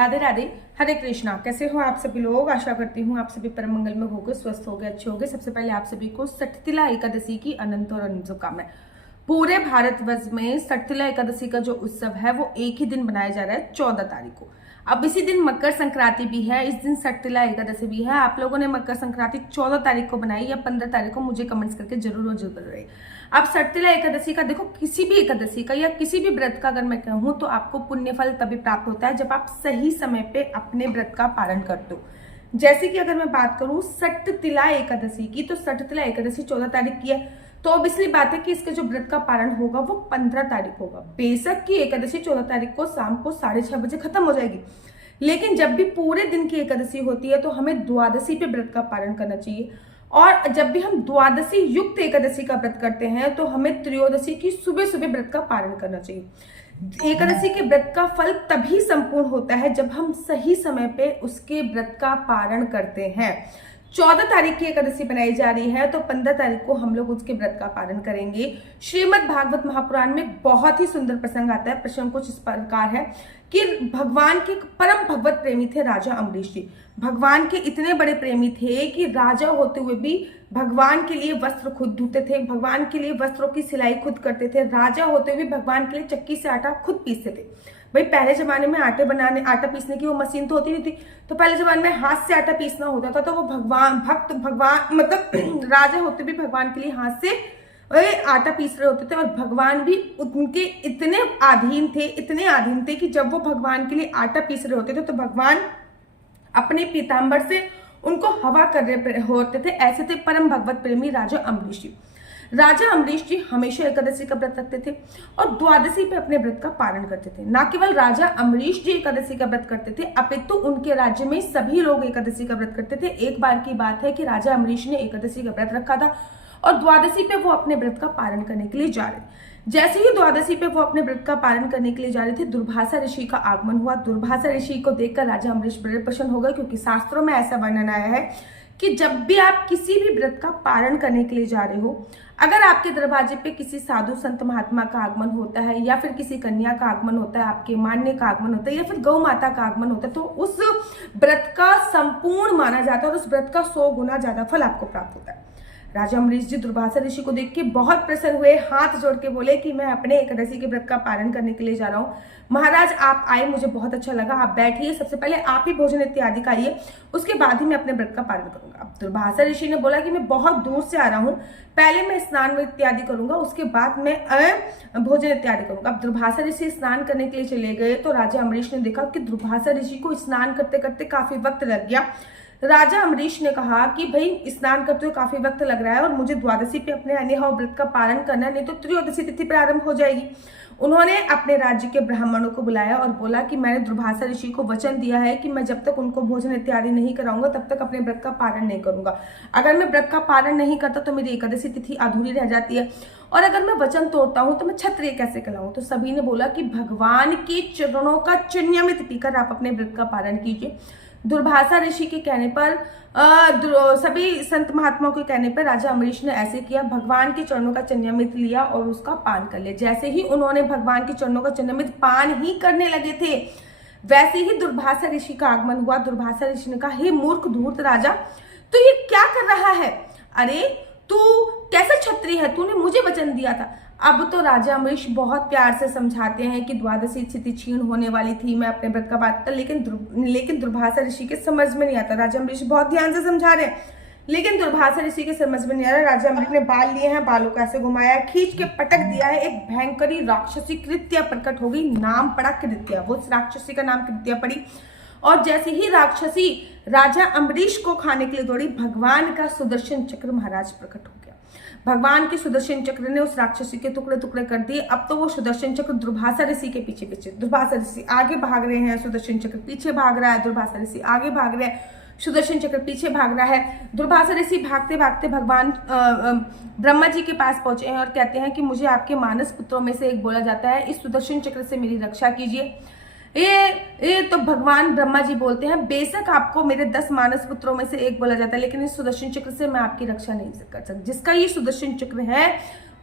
राधे राधे, हरे कृष्णा। कैसे हो आप सभी लोग? आशा करती हूँ आप सभी परम मंगल में होगे, स्वस्थ होगे, अच्छे होगे। सबसे पहले आप सभी को सठतिला एकादशी की अनंत और अनंत शुभकामनाएं। पूरे भारतवर्ष में सठतिला एकादशी का जो उत्सव है वो एक ही दिन मनाया जा रहा है, 14 तारीख को। अब इसी दिन मकर संक्रांति भी है, इस दिन सठतिला एकादशी भी है। आप लोगों ने मकर संक्रांति 14 तारीख को बनाई या 15 तारीख को, मुझे कमेंट्स करके जरूर और जरूर बताइए। अब सठतिला एकादशी का देखो, किसी भी एकादशी का या किसी भी व्रत का अगर मैं कहूँ तो आपको पुण्य फल तभी प्राप्त होता है जब आप सही समय पे अपने व्रत का पालन करते हो। जैसे कि अगर मैं बात करूं सठतिला एकादशी की, तो सठतिला एकादशी 14 तारीख की है, तो अब इसलिए बात है कि इसके जो व्रत का पारण होगा वो 15 तारीख होगा। बेशक की एकादशी 14 तारीख को शाम को 6:30 बजे खत्म हो जाएगी, लेकिन जब भी पूरे दिन की एकादशी होती है तो हमें द्वादशी पे व्रत का पालन करना चाहिए। और जब भी हम द्वादशी युक्त एकादशी का व्रत करते हैं तो हमें त्रयोदशी की सुबह सुबह व्रत का पालन करना चाहिए। एकादशी के व्रत का फल तभी संपूर्ण होता है जब हम सही समय पे उसके व्रत का पालन करते हैं। 14 तारीख की एकादशी बनाई जा रही है, तो 15 तारीख को हम लोग उसके व्रत का पालन करेंगे। श्रीमद् भागवत महापुराण में बहुत ही सुंदर प्रसंग आता है। प्रसंग कुछ इस प्रकार है कि भगवान के परम भगवत प्रेमी थे राजा अम्बरीश जी। भगवान के इतने बड़े प्रेमी थे कि राजा होते हुए भी भगवान के लिए वस्त्र खुद धोते थे, भगवान के लिए वस्त्रों की सिलाई खुद करते थे। राजा होते हुए भगवान के लिए चक्की से आटा खुद पीसते थे। भाई पहले जमाने में आटा पीसने की वो मशीन तो होती नहीं थी, तो पहले जमाने में हाथ से आटा पीसना होता था। तो वो भगवान मतलब राजा होते भी भगवान के लिए हाथ से आटा पीस रहे होते थे, और भगवान भी उनके इतने आधीन थे कि जब वो भगवान के लिए आटा पीस रहे होते थे तो भगवान अपने पीताम्बर से उनको हवा कर रहे होते थे। ऐसे थे परम भगवत प्रेमी राजा अम्बरीश जी। राजा अम्बरीश जी हमेशा एकादशी का व्रत रखते थे और द्वादशी पे अपने व्रत का पालन करते थे। न केवल राजा अम्बरीश जी एकादशी का व्रत करते थे, अपितु उनके राज्य में सभी लोग एकादशी का व्रत करते थे। एक बार की बात है कि राजा अम्बरीश ने एकादशी का व्रत रखा था और द्वादशी पे वो अपने व्रत का पालन करने के लिए जा रहे थे। जैसे ही द्वादशी पे वो अपने व्रत का पालन करने के लिए जा रहे थे, दुर्वासा ऋषि का आगमन हुआ। दुर्वासा ऋषि को देखकर राजा अम्बरीश बड़े प्रसन्न हो गए, क्योंकि शास्त्रों में ऐसा वर्णन आया है कि जब भी आप किसी भी व्रत का पालन करने के लिए जा रहे हो, अगर आपके दरवाजे पे किसी साधु संत महात्मा का आगमन होता है या फिर किसी कन्या का आगमन होता है, आपके मान्य का आगमन होता है या फिर गौ माता का आगमन होता है, तो उस व्रत का संपूर्ण माना जाता है और उस व्रत का 100 गुना ज्यादा फल आपको प्राप्त होता है। राजा अम्बरीश जी दुर्वासा ऋषि को देख के बहुत प्रसन्न हुए, हाथ जोड़ के बोले कि मैं अपने एकादशी के व्रत का पालन करने के लिए जा रहा हूँ। महाराज आप आए, मुझे बहुत अच्छा लगा, आप बैठिए, सबसे पहले आप ही भोजन इत्यादि खाइए, उसके बाद ही मैं अपने व्रत का पालन करूंगा। अब दुर्वासा ऋषि ने बोला कि मैं बहुत दूर से आ रहा हूँ, पहले मैं स्नान इत्यादि करूंगा, उसके बाद मैं भोजन इत्यादि करूंगा। अब दुर्वासा ऋषि स्नान करने के लिए चले गए तो राजा अम्बरीश ने देखा कि दुर्वासा ऋषि को स्नान करते करते काफी वक्त लग गया। राजा अम्बरीश ने कहा कि भाई स्नान करते हुए काफी वक्त लग रहा है और मुझे द्वादशी पे अपने अनिहव व्रत का पालन करना है, नहीं तो त्रयोदशी तिथि प्रारंभ हो जाएगी। उन्होंने अपने राज्य के ब्राह्मणों को बुलाया और बोला कि मैंने दुर्वासा ऋषि को वचन दिया है कि मैं जब तक उनको भोजन इत्यादि नहीं कराऊंगा तब तक अपने व्रत का पालन नहीं करूंगा। अगर मैं व्रत का पालन नहीं करता तो मेरी एकादशी तिथि अधूरी रह जाती है, और अगर मैं वचन तोड़ता हूं तो मैं क्षत्रिय कैसे कहलाऊं। तो सभी ने बोला कि भगवान के चरणों का चिन्हमित पीकर आप अपने व्रत का पालन कीजिए। दुर्वासा ऋषि के कहने पर सभी संत महात्माओं के कहने पर राजा अम्बरीश ने ऐसे किया, भगवान के चरणों का चिन्हमित लिया और उसका पान कर लिया। जैसे ही उन्होंने भगवान के चरणों का चिन्हमित पान ही करने लगे थे, वैसे ही दुर्वासा ऋषि का आगमन हुआ। दुर्वासा ऋषि ने कहा, हे मूर्ख धूर्त राजा, तू ये क्या कर रहा है? अरे तू कैसा क्षत्रिय है? तूने मुझे वचन दिया था। अब तो राजा अम्बरीश बहुत प्यार से समझाते हैं कि द्वादशी तिथि क्षीण होने वाली थी, मैं अपने व्रत का बात कर, लेकिन दुर्वासा ऋषि के समझ में नहीं आता। राजा अम्बरीश बहुत ध्यान से समझा रहे हैं, लेकिन दुर्वासा ऋषि के समझ में नहीं आ रहा। राजा अम्बरीश ने बाल लिए हैं, बालों को ऐसे घुमाया, खींच के पटक दिया है, एक भयंकरी राक्षसी कृत्या प्रकट हो गई। नाम पड़ा कृत्या, वो राक्षसी का नाम कृत्या पड़ी। और जैसे ही राक्षसी राजा अम्बरीश को खाने के लिए दौड़ी, भगवान का सुदर्शन चक्र महाराज प्रकट हो गया। भगवान के सुदर्शन चक्र ने उस राक्षसी के टुकड़े टुकड़े कर दिए। अब तो वो सुदर्शन चक्र दुर्वासा ऋषि के पीछे पीछे, दुर्वासा ऋषि आगे भाग रहे हैं, सुदर्शन चक्र पीछे भाग रहा है, दुर्वासा ऋषि आगे भाग रहे हैं, सुदर्शन चक्र पीछे भाग रहा है। दुर्वासा ऋषि भागते भागते भगवान ब्रह्मा जी के पास पहुंचे हैं और कहते हैं कि मुझे आपके मानस पुत्रों में से एक बोला जाता है, इस सुदर्शन चक्र से मेरी रक्षा कीजिए। ये तो भगवान ब्रह्मा जी बोलते हैं, बेशक आपको मेरे 10 मानस पुत्रों में से एक बोला जाता है, लेकिन इस सुदर्शन चक्र से मैं आपकी रक्षा नहीं कर सकता। जिसका ये सुदर्शन चक्र है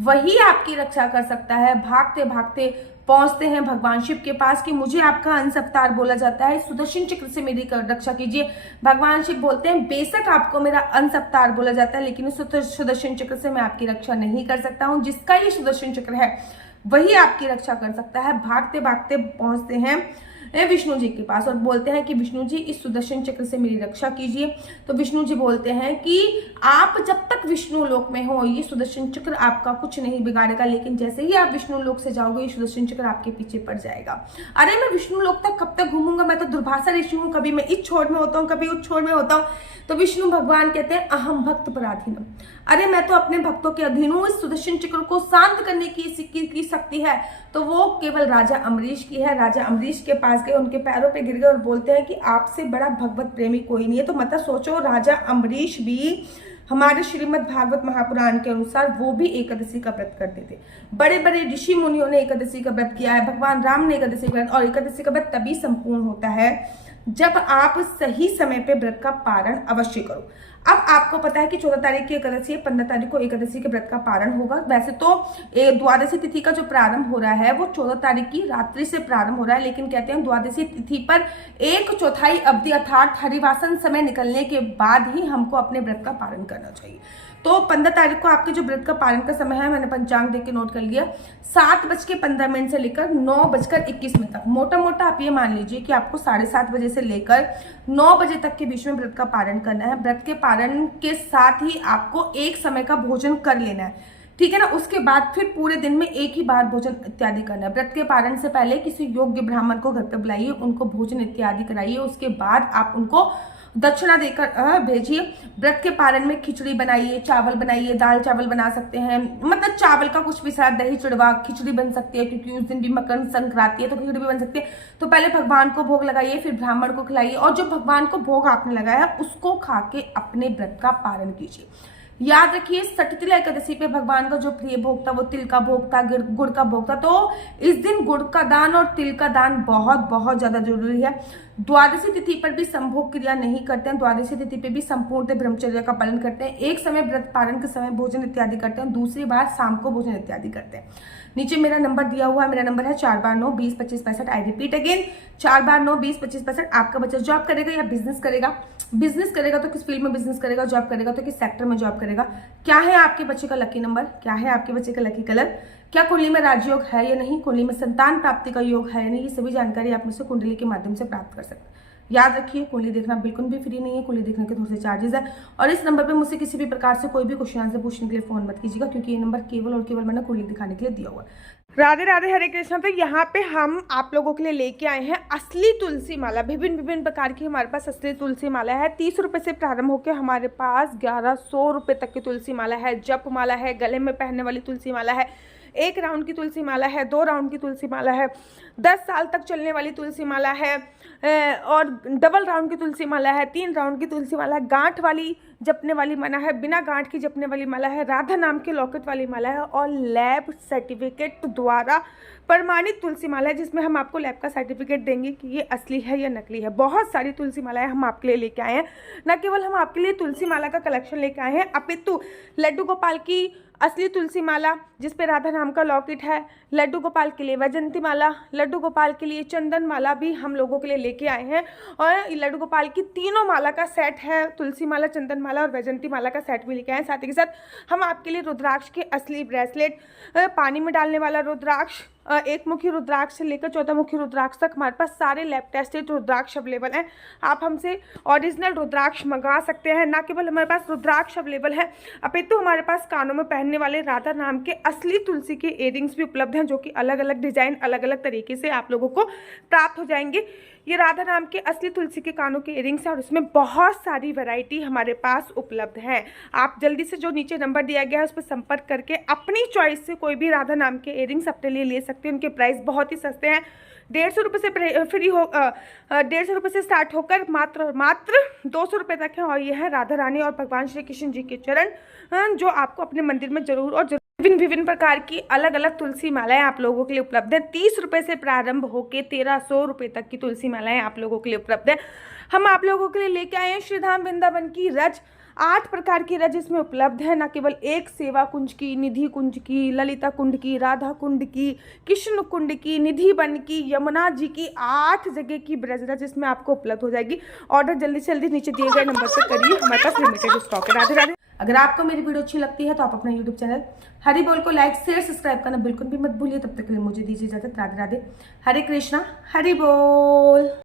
वही आपकी रक्षा कर सकता है। भागते भागते पहुंचते हैं भगवान शिव के पास कि मुझे आपका अंश अवतार बोला जाता है, सुदर्शन चक्र से मेरी रक्षा कीजिए। भगवान शिव बोलते हैं बेशक आपको मेरा अंश अवतार बोला जाता है, लेकिन उस सुदर्शन चक्र से मैं आपकी रक्षा नहीं कर सकता हूँ। जिसका ये सुदर्शन चक्र है वही आपकी रक्षा कर सकता है। भागते भागते पहुंचते हैं विष्णु जी के पास और बोलते हैं कि विष्णु जी इस सुदर्शन चक्र से मेरी रक्षा कीजिए। तो विष्णु जी बोलते हैं कि आप जब तक विष्णु लोक में हो ये सुदर्शन चक्र आपका कुछ नहीं बिगाड़ेगा, लेकिन जैसे ही आप विष्णु लोक से जाओगे ये सुदर्शन चक्र आपके पीछे पड़ जाएगा। अरे मैं विष्णु लोक तक कब तक घूमूंगा, मैं तो दुर्भाषा ऋषि हूँ, कभी मैं इस छोर में होता हूँ कभी उस छोर में होता हूँ। तो विष्णु भगवान कहते हैं अहम भक्त पराधीनम, अरे मैं तो अपने भक्तों के अधीन हूँ। इस सुदर्शन चक्र को शांत करने की शक्ति है तो वो केवल राजा अम्बरीश की है। राजा अम्बरीश के पास गए, उनके पैरों पे गिर गए और बोलते हैं कि आपसे बड़ा भगवत प्रेमी कोई नहीं है। तो मतलब सोचो राजा अम्बरीश भी हमारे श्रीमद् भागवत महापुराण के अनुसार वो भी एकादशी का व्रत करते थे। बड़े बड़े ऋषि मुनियों ने एकादशी का व्रत किया है, भगवान राम ने एकादशी का व्रत, और एकादशी का व्रत तभी संपूर्ण होता है जब आप सही समय पे व्रत का पारण अवश्य करो। अब आपको पता है कि 14 तारीख की एकादशी है, 15 तारीख को एकादशी के व्रत का पारण होगा। वैसे तो द्वादशी तिथि का जो प्रारंभ हो रहा है वो 14 तारीख की रात्रि से प्रारंभ हो रहा है, लेकिन कहते हैं द्वादशी तिथि पर 1/4 अवधि अर्थात हरिवासन समय निकलने के बाद ही हमको अपने व्रत का पारण करना चाहिए। तो 15 तारीख को आपके जो व्रत का पारण का समय है, मैंने पंचांग देख के नोट कर लिया, 7:15 से लेकर 9:21 तक। मोटा मोटा आप ये मान लीजिए कि आपको 7:30 बजे से लेकर 9 बजे तक के बीच में व्रत का पारण करना है। व्रत के पारण के साथ ही आपको एक समय का भोजन कर लेना है, ठीक है ना। उसके बाद फिर पूरे दिन में एक ही बार भोजन इत्यादि करना है। व्रत के पारण से पहले किसी योग्य ब्राह्मण को घर पर बुलाइए, उनको भोजन इत्यादि कराइए, उसके बाद आप उनको दक्षिणा देकर भेजिए। व्रत के पारण में खिचड़ी बनाइए, चावल बनाइए, दाल चावल बना सकते हैं, मतलब चावल का कुछ भी साथ, दही चुड़वा, खिचड़ी बन सकती है क्योंकि उस दिन भी मकर संक्रांति है तो खिचड़ी भी बन सकती है। तो पहले भगवान को भोग लगाइए, फिर ब्राह्मण को खिलाइए, और जो भगवान को भोग आपने लगाया है उसको खा के अपने व्रत का पारण कीजिए। याद रखिए सठतिला एकादशी पे भगवान का जो प्रिय भोग था वो तिल का भोग था, गुड़ का भोग था। तो इस दिन गुड़ का दान और तिल का दान बहुत बहुत ज्यादा जरूरी है। द्वादशी तिथि पर भी संभोग क्रिया नहीं करते हैं, द्वादशी तिथि पे भी संपूर्ण ब्रह्मचर्य का पालन करते हैं। एक समय व्रत पारण के समय भोजन इत्यादि करते हैं, दूसरी बार शाम को भोजन इत्यादि करते हैं। नीचे मेरा नंबर दिया हुआ है, मेरा नंबर है 4/9/20-25-65। I repeat again 4/9/20-25-65। आपका बच्चा जॉब करेगा या बिजनेस करेगा? बिजनेस करेगा तो किस फील्ड में बिजनेस करेगा, जॉब करेगा तो किस सेक्टर में जॉब करेगा, क्या है आपके बच्चे का लकी नंबर, क्या है आपके बच्चे का लकी कलर, क्या कुंडली में राजयोग है या नहीं, कुंडली में संतान प्राप्ति का योग है या नहीं, ये सभी जानकारी आप मुझसे कुंडली के माध्यम से प्राप्त कर सकते हैं। याद रखिए कुंडली देखना बिल्कुल भी फ्री नहीं है, कुंडली देखने के थोड़े से चार्जेस है। और इस नंबर पे मुझसे किसी भी प्रकार से कोई भी क्वेश्चन आंसर पूछने के लिए फोन मत कीजिएगा, क्योंकि ये नंबर केवल और केवल मैंने कुंडली दिखाने के लिए दिया हुआ है। राधे राधे, हरे कृष्णा। तो यहाँ पे हम आप लोगों के लिए लेके आए हैं असली तुलसी माला। विभिन्न विभिन्न प्रकार की हमारे पास असली तुलसी माला है। 30 रुपये से प्रारंभ होकर हमारे पास 1100 रुपये तक की तुलसी माला है। जप माला है, गले में पहनने वाली तुलसी माला है, 1 राउंड की तुलसी माला है, 2 राउंड की तुलसी माला है, 10 साल तक चलने वाली तुलसी माला है, और डबल राउंड की तुलसी माला है, 3 राउंड की तुलसी माला है, गांठ वाली जपने वाली माला है, बिना गांठ की जपने वाली माला है, राधा नाम के लॉकेट वाली माला है, और लैब सर्टिफिकेट द्वारा प्रमाणित तुलसी माला है, जिसमें हम आपको लैब का सर्टिफिकेट देंगे कि ये असली है या नकली है। बहुत सारी तुलसी मालाएं हम आपके लिए लेके आए हैं। न केवल हम आपके लिए तुलसी माला का कलेक्शन लेके आए हैं, अपितु लड्डू गोपाल की असली तुलसी माला जिसपे राधा नाम का लॉकेट है, लड्डू गोपाल के लिए वैजंती माला, लड्डू गोपाल के लिए चंदन माला भी हम लोगों के लिए लेके आए हैं। और लड्डू गोपाल की तीनों माला का सेट है, तुलसी माला, चंदन माला और वैजंती माला का सेट भी लेके आए हैं। साथ ही के साथ हम आपके लिए रुद्राक्ष के असली ब्रेसलेट, पानी में डालने वाला रुद्राक्ष, 1 मुखी रुद्राक्ष से लेकर 14 मुखी रुद्राक्ष तक हमारे पास सारे लैब टेस्टेड रुद्राक्ष अवेलेबल हैं। आप हमसे ओरिजिनल रुद्राक्ष मंगा सकते हैं। ना केवल हमारे पास रुद्राक्ष अवेलेबल है, अपितु हमारे पास कानों में पहनने वाले राधा नाम के असली तुलसी के इयरिंग्स भी उपलब्ध हैं, जो कि अलग अलग डिजाइन, अलग अलग तरीके से आप लोगों को प्राप्त हो जाएंगे। ये राधा नाम के असली तुलसी के कानों के इयरिंग्स हैं और इसमें बहुत सारी वैरायटी हमारे पास उपलब्ध है। आप जल्दी से जो नीचे नंबर दिया गया है उस पर संपर्क करके अपनी चॉइस से कोई भी राधा नाम के इयरिंग्स अपने लिए ले सकते हैं। उनके प्राइस बहुत ही सस्ते हैं, 150 रुपये से 150 रुपये से स्टार्ट होकर मात्र 200 रुपये तक है। और ये है राधा रानी और भगवान श्री कृष्ण जी के चरण, जो आपको अपने मंदिर में जरूर और विभिन्न प्रकार की अलग अलग तुलसी मालाएं आप लोगों के लिए उपलब्ध है। 30 रुपये से प्रारंभ होकर 1300 रुपये तक की तुलसी मालाएं आप लोगों के लिए उपलब्ध है। हम आप लोगों के लिए लेके आए हैं श्रीधाम वृंदावन की रज 8 प्रकार की रज इसमें उपलब्ध है, न केवल एक सेवा कुंज की, निधि कुंज की, ललिता कुंड की, राधा कुंड की, कृष्ण कुंड की, निधि वन की, यमुना जी की, 8 जगह की ब्रज रज इसमें आपको उपलब्ध हो जाएगी। ऑर्डर जल्दी से जल्दी नीचे दिए गए नंबर पर करिए, हमारे पास लिमिटेड स्टॉक है। राधे राधे। अगर आपको मेरी वीडियो अच्छी लगती है तो आप अपना यूट्यूब चैनल हरि बोल को लाइक शेयर सब्सक्राइब करना बिल्कुल भी मत भूलिए। तब तक के लिए मुझे दीजिए इजाजत। राधे राधे। हरे कृष्णा, हरि बोल।